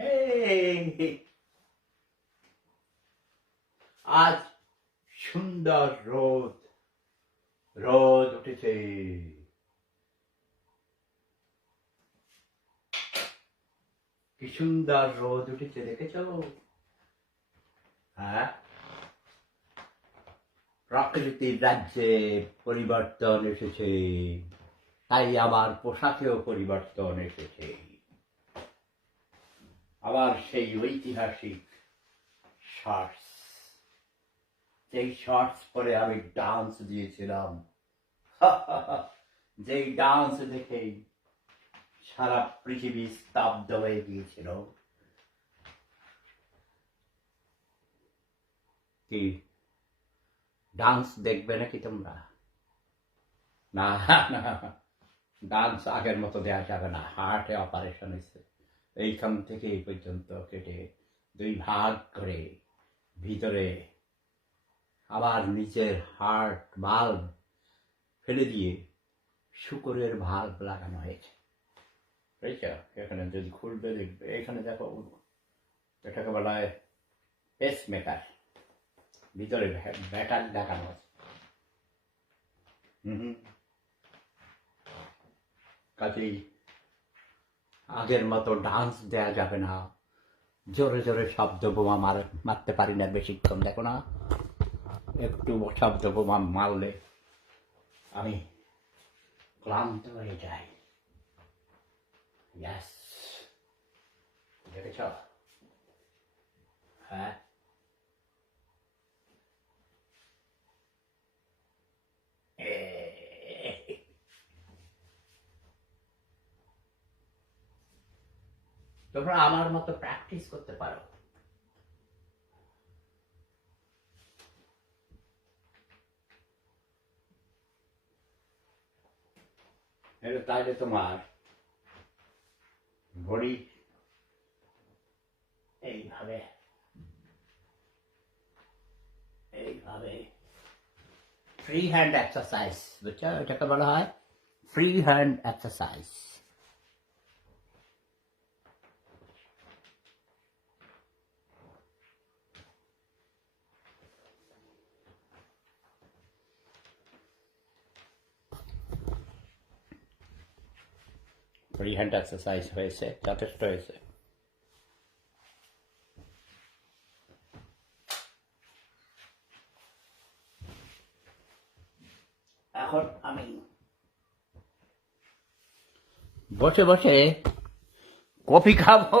Hey! আজ সুন্দর রোদ রোদ উঠেছে। কি সুন্দর রোদ উঠেছে দেখেছো? হ্যাঁ, প্রকৃতির রাজ্যে পরিবর্তন এসেছে, তাই আমার পোশাকেও পরিবর্তন এসেছে। আবার সেই ঐতিহাসিক শর্টস, যেই শর্টস পরে আমি ডান্স দিয়েছিলাম, যেই ডান্স দেখেই সারা পৃথিবী স্তব্ধ হয়ে গিয়েছিল। কি ডান্স দেখবে নাকি তোমরা? না না, ডান্স আগের মতো দেওয়া যাবে না। হার্টে অপারেশন হয়েছে, এইখান থেকে এই পর্যন্ত কেটে দুই ভাগ করে ভিতরে আবার নিচের হার্ট ভাল্ব ফেলে দিয়ে শুকরের ভাল্ব লাগানো হয়েছে। বুঝছ? এখানে যদি খুলবে দেখবে, এখানে দেখো, এটাকে বলা হয় পেস মেকার। ভিতরে ব্যাটারি লাগানো আছে। কাজেই আগের মতো ডান্স দেয়া যাবে না। জোরে জোরে শব্দ বোমা মারতে পারি না বেশিক্ষণ, দেখো না, একটু শব্দ বোমা মারলে আমি ক্লান্ত হয়ে যাই। ইয়াস, দেখেছ? হ্যাঁ, তোমরা আমার মতো প্র্যাকটিস করতে পারো। এটা তাইলে তোমার ঘড়ি এইভাবে এইভাবে ফ্রি হ্যান্ড এক্সারসাইজ, বুঝছো? এটাকে বলা হয় free hand exercise. Free hand exercise হয়েছে, যথেষ্ট হয়েছে। এখন আমি বসে বসে কফি খাবো।